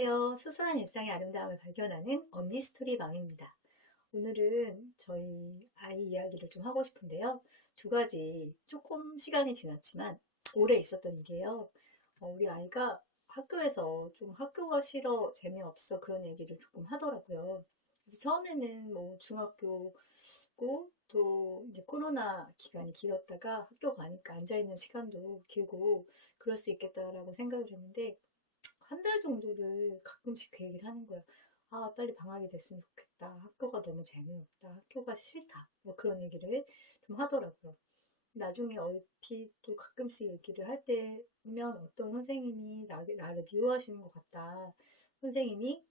안녕하세요. 수수한 일상의 아름다움을 발견하는 언니 스토리맘입니다. 오늘은 저희 아이 이야기를 좀 하고 싶은데요. 두 가지 조금 시간이 지났지만 오래 있었던 일이에요. 우리 아이가 학교에서 좀 학교가 싫어, 재미없어 그런 얘기를 조금 하더라고요. 그래서 처음에는 뭐 중학교고 또 이제 코로나 기간이 길었다가 학교 가니까 앉아있는 시간도 길고 그럴 수 있겠다라고 생각을 했는데 한 달 정도를 가끔씩 그 얘기를 하는 거예요. 아, 빨리 방학이 됐으면 좋겠다. 학교가 너무 재미없다. 학교가 싫다. 뭐 그런 얘기를 좀 하더라고요. 나중에 얼핏 또 가끔씩 얘기를 할 때면 어떤 선생님이 나를 미워하시는 것 같다. 선생님이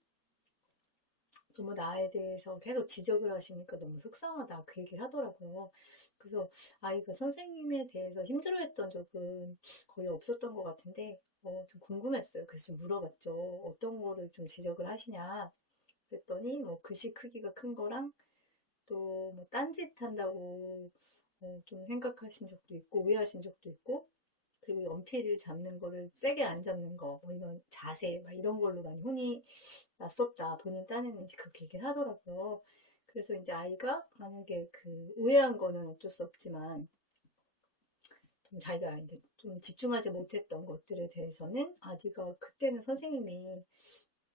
너무 나에 대해서 계속 지적을 하시니까 너무 속상하다. 그 얘기를 하더라고요. 그래서 아이가 선생님에 대해서 힘들어했던 적은 거의 없었던 것 같은데, 좀 궁금했어요. 그래서 좀 물어봤죠. 어떤 거를 좀 지적을 하시냐. 그랬더니 뭐 글씨 크기가 큰 거랑 또 뭐 딴짓 한다고 좀 생각하신 적도 있고 오해하신 적도 있고 그리고 연필을 잡는 거를 세게 안 잡는 거, 뭐 이런 자세, 막 이런 걸로 많이 혼이 났었다. 본인 딴에는 이제 그렇게 얘기를 하더라고요. 그래서 이제 아이가 만약에 그 오해한 거는 어쩔 수 없지만 좀 자기가 이제 좀 집중하지 못했던 것들에 대해서는 네가 그때는 선생님이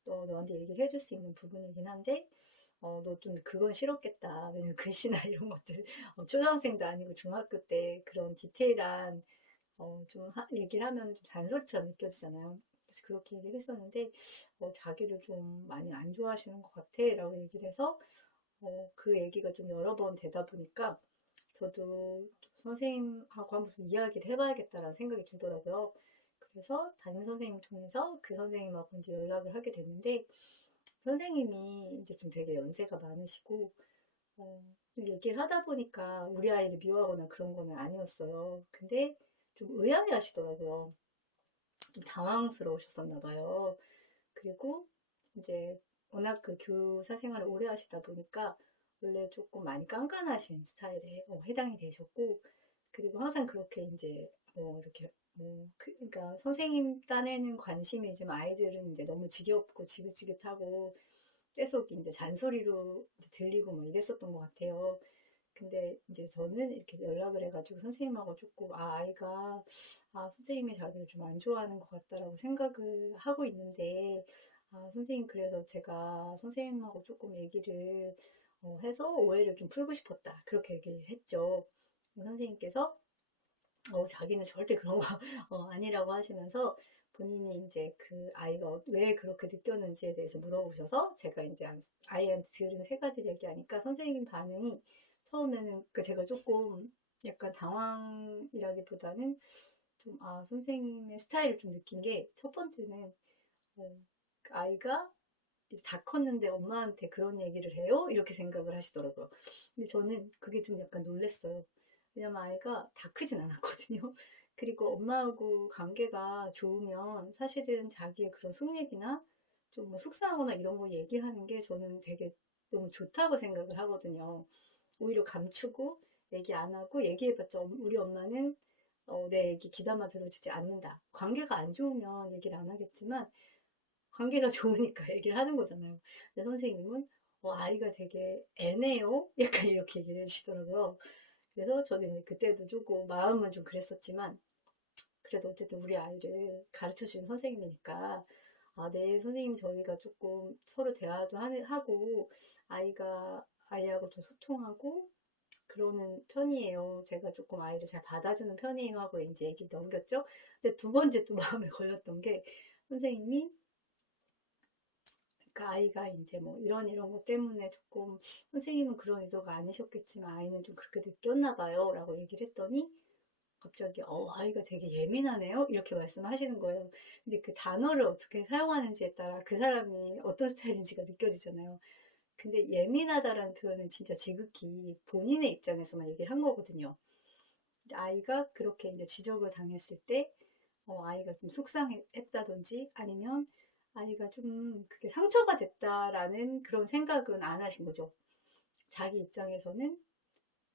너한테 얘기를 해줄 수 있는 부분이긴 한데 너 좀 그건 싫었겠다. 왜냐면 글씨나 이런 것들 초등학생도 아니고 중학교 때 그런 디테일한 좀 얘기를 하면 좀 잔소리처럼 느껴지잖아요. 그래서 그렇게 얘기를 했었는데, 자기를 좀 많이 안 좋아하시는 것 같아. 라고 얘기를 해서, 그 얘기가 좀 여러 번 되다 보니까, 저도 선생님하고 한번 좀 이야기를 해봐야겠다라는 생각이 들더라고요. 그래서 담임 선생님 통해서 그 선생님하고 이제 연락을 하게 됐는데, 선생님이 이제 좀 되게 연세가 많으시고, 좀 얘기를 하다 보니까 우리 아이를 미워하거나 그런 거는 아니었어요. 근데 좀 의아해 하시더라고요. 좀 당황스러우셨었나 봐요. 그리고 이제 워낙 그 교사 생활을 오래 하시다 보니까 원래 조금 많이 깐깐하신 스타일에 해당이 되셨고, 그리고 항상 그렇게 이제 뭐 이렇게 그러니까 선생님 딴에는 관심이지만 아이들은 이제 너무 지겹고 지긋지긋하고 계속 이제 잔소리로 이제 들리고 뭐 이랬었던 것 같아요. 근데 이제 저는 이렇게 연락을 해가지고 선생님하고 조금 아이가 선생님이 자기를 좀 안 좋아하는 것 같다라고 생각을 하고 있는데 선생님 그래서 제가 선생님하고 조금 얘기를 해서 오해를 좀 풀고 싶었다 그렇게 얘기를 했죠. 선생님께서 자기는 절대 그런 거 아니라고 하시면서 본인이 이제 그 아이가 왜 그렇게 느꼈는지에 대해서 물어보셔서 제가 이제 아이한테 들은 세 가지를 얘기하니까 선생님 반응이 처음에는 그 제가 조금 약간 당황이라기보다는 좀 선생님의 스타일을 좀 느낀 게 첫 번째는 그 아이가 이제 다 컸는데 엄마한테 그런 얘기를 해요? 이렇게 생각을 하시더라고요. 근데 저는 그게 좀 약간 놀랬어요. 왜냐면 아이가 다 크진 않았거든요. 그리고 엄마하고 관계가 좋으면 사실은 자기의 그런 속 얘기나 좀 뭐 속상하거나 이런 거 얘기하는 게 저는 되게 너무 좋다고 생각을 하거든요. 오히려 감추고 얘기 안 하고 얘기해봤자 우리 엄마는 내 얘기 귀담아 들어주지 않는다. 관계가 안 좋으면 얘기를 안 하겠지만 관계가 좋으니까 얘기를 하는 거잖아요. 근데 선생님은 아이가 되게 애네요? 약간 이렇게 얘기를 해주시더라고요. 그래서 저는 그때도 조금 마음은 좀 그랬었지만 그래도 어쨌든 우리 아이를 가르쳐 주는 선생님이니까 네, 선생님 저희가 조금 서로 대화도 하고 아이하고 좀 소통하고 그러는 편이에요. 제가 조금 아이를 잘 받아주는 편이에요 하고 이제 얘기 넘겼죠. 근데 두 번째 또 마음에 걸렸던 게 선생님이 그 아이가 이제 뭐 이런 것 때문에 조금 선생님은 그런 의도가 아니셨겠지만 아이는 좀 그렇게 느꼈나 봐요 라고 얘기를 했더니 갑자기 아이가 되게 예민하네요 이렇게 말씀하시는 거예요. 근데 그 단어를 어떻게 사용하는지에 따라 그 사람이 어떤 스타일인지가 느껴지잖아요. 근데 예민하다라는 표현은 진짜 지극히 본인의 입장에서만 얘기를 한 거거든요. 근데 아이가 그렇게 이제 지적을 당했을 때 아이가 좀 속상했다든지 아니면 아이가 좀 그게 상처가 됐다라는 그런 생각은 안 하신 거죠. 자기 입장에서는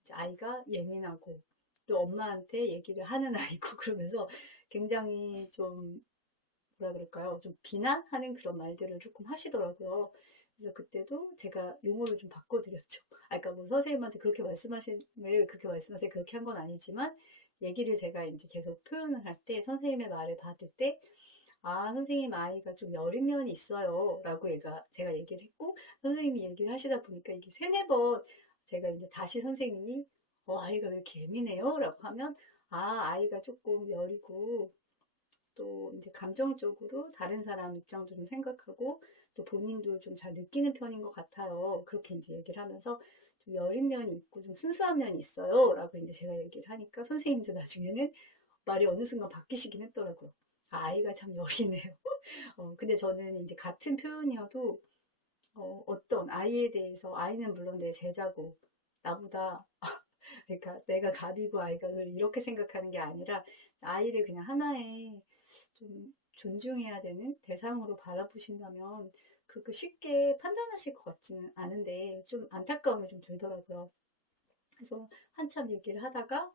이제 아이가 예민하고 또 엄마한테 얘기를 하는 아이고 그러면서 굉장히 좀 뭐라 그럴까요? 좀 비난하는 그런 말들을 조금 하시더라고요. 그래서 그때도 제가 용어를 좀 바꿔드렸죠. 그러니까 뭐 선생님한테 그렇게 왜 그렇게 말씀하세요? 그렇게 한 건 아니지만, 얘기를 제가 이제 계속 표현을 할 때, 선생님의 말을 받을 때, 아, 선생님 아이가 좀 여린 면이 있어요. 라고 제가 얘기를 했고, 선생님이 얘기를 하시다 보니까 이게 세네 번 제가 이제 다시 선생님이, 아이가 왜 이렇게 예민해요? 라고 하면, 아, 아이가 조금 여리고, 또 이제 감정적으로 다른 사람 입장도 좀 생각하고, 또 본인도 좀 잘 느끼는 편인 것 같아요. 그렇게 이제 얘기를 하면서, 좀 여린 면이 있고 좀 순수한 면이 있어요. 라고 이제 제가 얘기를 하니까 선생님도 나중에는 말이 어느 순간 바뀌시긴 했더라고요. 아, 아이가 참 여리네요. 근데 저는 이제 같은 표현이어도 어떤 아이에 대해서 아이는 물론 내 제자고 나보다 그러니까 내가 갑이고 아이가 늘 이렇게 생각하는 게 아니라 아이를 그냥 하나의 좀 존중해야 되는 대상으로 바라보신다면 그렇게 쉽게 판단하실 것 같지는 않은데 좀 안타까움이 좀 들더라고요. 그래서 한참 얘기를 하다가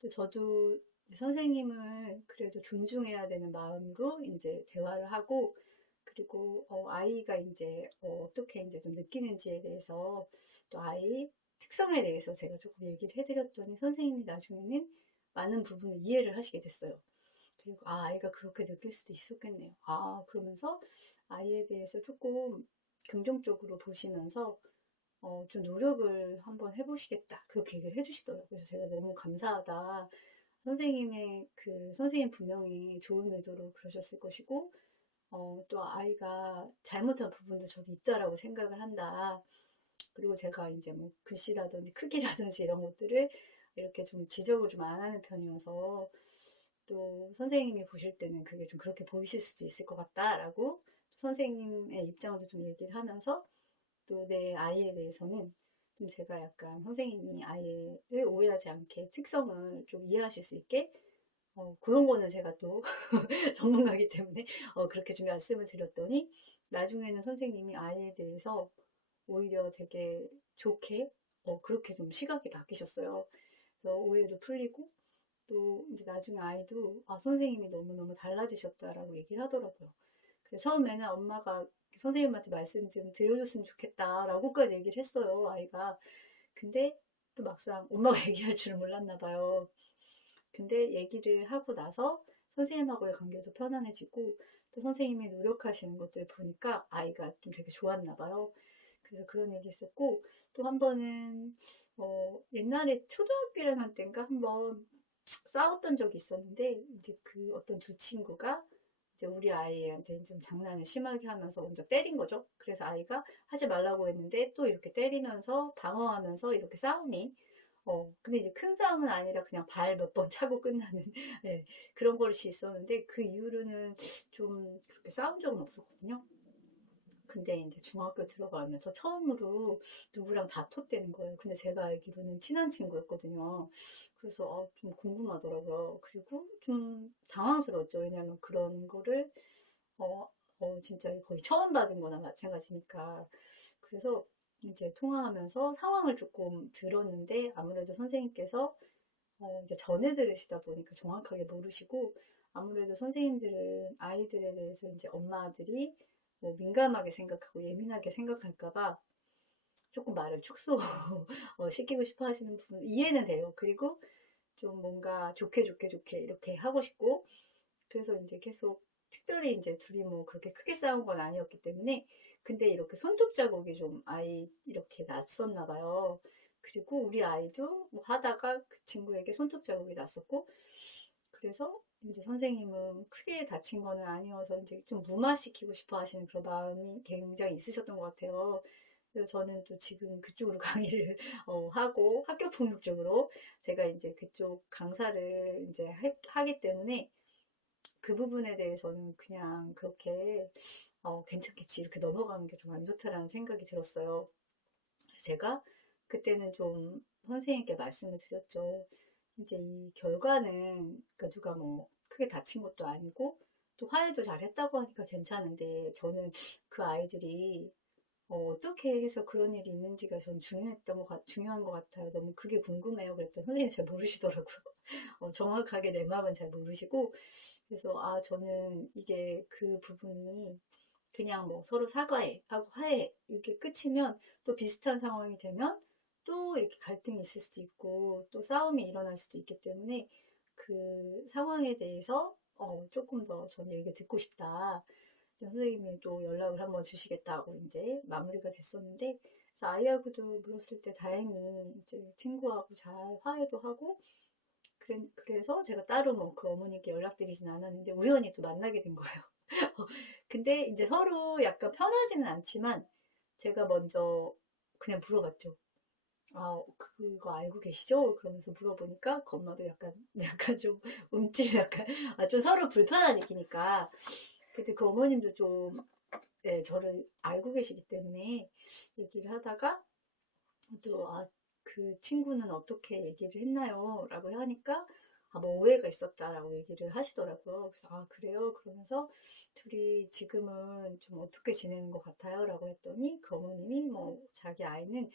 또 저도 선생님을 그래도 존중해야 되는 마음으로 이제 대화를 하고 그리고 아이가 이제 어떻게 이제 좀 느끼는지에 대해서 또 아이 특성에 대해서 제가 조금 얘기를 해드렸더니 선생님이 나중에는 많은 부분을 이해를 하시게 됐어요. 그리고 아, 아이가 그렇게 느낄 수도 있었겠네요. 아, 그러면서 아이에 대해서 조금 긍정적으로 보시면서 좀 노력을 한번 해보시겠다. 그렇게 얘기를 해주시더라고요. 그래서 제가 너무 감사하다. 선생님 분명히 좋은 의도로 그러셨을 것이고, 또 아이가 잘못한 부분도 저도 있다라고 생각을 한다. 그리고 제가 이제 뭐 글씨라든지 크기라든지 이런 것들을 이렇게 좀 지적을 좀 안 하는 편이어서 또 선생님이 보실 때는 그게 좀 그렇게 보이실 수도 있을 것 같다라고 선생님의 입장도 좀 얘기를 하면서 또 내 아이에 대해서는 좀 제가 약간 선생님이 아이를 오해하지 않게 특성을 좀 이해하실 수 있게 그런 거는 제가 또 전문가이기 때문에 그렇게 좀 말씀을 드렸더니 나중에는 선생님이 아이에 대해서 오히려 되게 좋게 그렇게 좀 시각이 바뀌셨어요. 그래서 오해도 풀리고 또 이제 나중에 아이도 아, 선생님이 너무너무 달라지셨다라고 얘기를 하더라고요. 그래서 처음에는 엄마가 선생님한테 말씀 좀 드려줬으면 좋겠다라고까지 얘기를 했어요, 아이가. 근데 또 막상 엄마가 얘기할 줄은 몰랐나 봐요. 근데 얘기를 하고 나서 선생님하고의 관계도 편안해지고 또 선생님이 노력하시는 것들 보니까 아이가 좀 되게 좋았나 봐요. 그래서 그런 얘기 있었고 또 한 번은 옛날에 초등학교 1학년 때인가 한번 싸웠던 적이 있었는데 이제 그 어떤 두 친구가 이제 우리 아이한테 좀 장난을 심하게 하면서 먼저 때린 거죠. 그래서 아이가 하지 말라고 했는데 또 이렇게 때리면서 방어하면서 이렇게 싸우니 근데 이제 큰 싸움은 아니라 그냥 발 몇 번 차고 끝나는 네, 그런 것이 있었는데 그 이후로는 좀 그렇게 싸운 적은 없었거든요. 근데 이제 중학교 들어가면서 처음으로 누구랑 다퉜다는 거예요. 근데 제가 알기로는 친한 친구였거든요. 그래서 좀 궁금하더라고요. 그리고 좀 당황스러웠죠. 왜냐하면 그런 거를 진짜 거의 처음 받은 거나 마찬가지니까. 그래서 이제 통화하면서 상황을 조금 들었는데 아무래도 선생님께서 이제 전해 들으시다 보니까 정확하게 모르시고 아무래도 선생님들은 아이들에 대해서 이제 엄마들이 뭐 민감하게 생각하고 예민하게 생각할까봐 조금 말을 축소 시키고 싶어 하시는 부분 이해는 돼요. 그리고 좀 뭔가 좋게 이렇게 하고 싶고 그래서 이제 계속 특별히 이제 둘이 뭐 그렇게 크게 싸운 건 아니었기 때문에 근데 이렇게 손톱 자국이 좀 아이 이렇게 났었나 봐요. 그리고 우리 아이도 뭐 하다가 그 친구에게 손톱 자국이 났었고 그래서 이제 선생님은 크게 다친 거는 아니어서 이제 좀 무마시키고 싶어 하시는 그런 마음이 굉장히 있으셨던 것 같아요. 그래서 저는 또 지금 그쪽으로 강의를 하고 학교 폭력 쪽으로 제가 이제 그쪽 강사를 이제 하기 때문에 그 부분에 대해서는 그냥 그렇게 괜찮겠지 이렇게 넘어가는 게 좀 안 좋다라는 생각이 들었어요. 제가 그때는 좀 선생님께 말씀을 드렸죠. 이제 이 결과는 그러니까 누가 뭐 크게 다친 것도 아니고 또 화해도 잘 했다고 하니까 괜찮은데 저는 그 아이들이 어떻게 해서 그런 일이 있는지가 전 중요한 것 같아요. 너무 그게 궁금해요. 그랬더니 선생님이 잘 모르시더라고요. 정확하게 내 마음은 잘 모르시고, 그래서 저는 이게 그 부분이 그냥 뭐 서로 사과해 하고 화해 이렇게 끝이면 또 비슷한 상황이 되면 또 이렇게 갈등이 있을 수도 있고 또 싸움이 일어날 수도 있기 때문에 그 상황에 대해서 조금 더 전 얘기 듣고 싶다. 선생님이 또 연락을 한번 주시겠다고 이제 마무리가 됐었는데, 그래서 아이하고도 물었을 때 다행히 이제 친구하고 잘 화해도 하고, 그래서 제가 따로 뭐 그 어머니께 연락드리진 않았는데 우연히 또 만나게 된 거예요. 근데 이제 서로 약간 편하지는 않지만 제가 먼저 그냥 물어봤죠. 그거 알고 계시죠? 그러면서 물어보니까 그 엄마도 약간 좀 움찔 약간, 좀 서로 불편한 얘기니까. 근데 그 어머님도 좀, 네, 저를 알고 계시기 때문에 얘기를 하다가 또, 그 친구는 어떻게 얘기를 했나요? 라고 하니까, 뭐 오해가 있었다라고 얘기를 하시더라고요. 그래서, 그래요? 그러면서 둘이 지금은 좀 어떻게 지내는 것 같아요? 라고 했더니 그 어머님이 뭐 자기 아이는,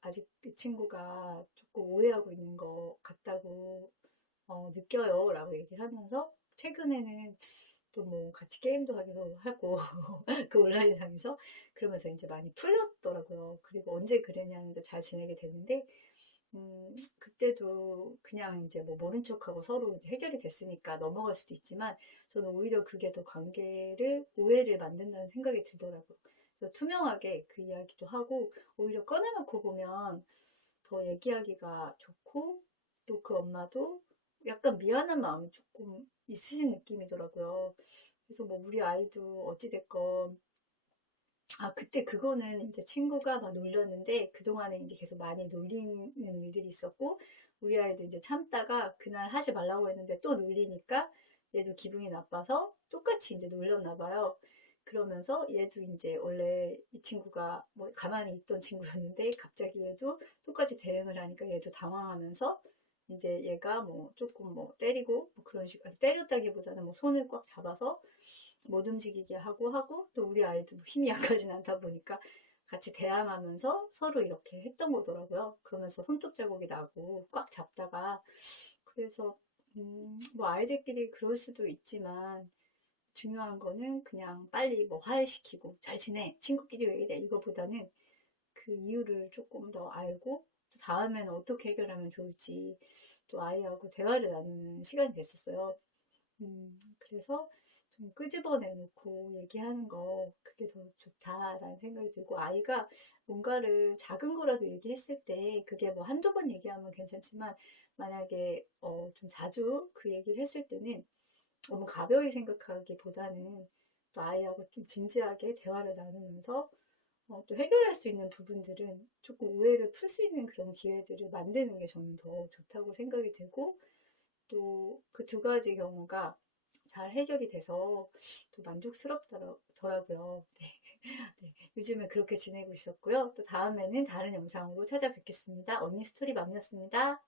아직 그 친구가 조금 오해하고 있는 것 같다고, 느껴요. 라고 얘기를 하면서 최근에는 또 뭐 같이 게임도 하기도 하고 그 온라인상에서 그러면서 이제 많이 풀렸더라고요. 그리고 언제 그랬냐는데 잘 지내게 됐는데 그때도 그냥 이제 뭐 모른 척하고 서로 이제 해결이 됐으니까 넘어갈 수도 있지만 저는 오히려 그게 더 오해를 만든다는 생각이 들더라고요. 그래서 투명하게 그 이야기도 하고 오히려 꺼내놓고 보면 더 얘기하기가 좋고 또 그 엄마도 약간 미안한 마음이 조금 있으신 느낌이더라고요. 그래서 뭐 우리 아이도 어찌됐건 그때 그거는 이제 친구가 막 놀렸는데 그동안에 이제 계속 많이 놀리는 일들이 있었고 우리 아이도 이제 참다가 그날 하지 말라고 했는데 또 놀리니까 얘도 기분이 나빠서 똑같이 이제 놀렸나 봐요. 그러면서 얘도 이제 원래 이 친구가 뭐 가만히 있던 친구였는데 갑자기 얘도 똑같이 대응을 하니까 얘도 당황하면서 이제 얘가 뭐 조금 뭐 때리고 뭐 그런 식으로 때렸다기보다는 뭐 손을 꽉 잡아서 못 움직이게 하고 또 우리 아이도 힘이 약하진 않다 보니까 같이 대항하면서 서로 이렇게 했던 거더라고요. 그러면서 손톱 자국이 나고 꽉 잡다가 그래서 뭐 아이들끼리 그럴 수도 있지만 중요한 거는 그냥 빨리 뭐 화해시키고 잘 지내 친구끼리 왜 이래 이거보다는 그 이유를 조금 더 알고 또 다음에는 어떻게 해결하면 좋을지 또 아이하고 대화를 나누는 시간이 됐었어요. 그래서 좀 끄집어내놓고 얘기하는 거 그게 더 좋다라는 생각이 들고 아이가 뭔가를 작은 거라도 얘기했을 때 그게 뭐 한두 번 얘기하면 괜찮지만 만약에 좀 자주 그 얘기를 했을 때는 너무 가벼이 생각하기보다는 또 아이하고 좀 진지하게 대화를 나누면서 또 해결할 수 있는 부분들은 조금 오해를 풀 수 있는 그런 기회들을 만드는 게 저는 더 좋다고 생각이 들고 또 그 두 가지 경우가 잘 해결이 돼서 또 만족스럽더라고요. 네. 네. 요즘에 그렇게 지내고 있었고요. 또 다음에는 다른 영상으로 찾아뵙겠습니다. 언니 스토리 맘이었습니다.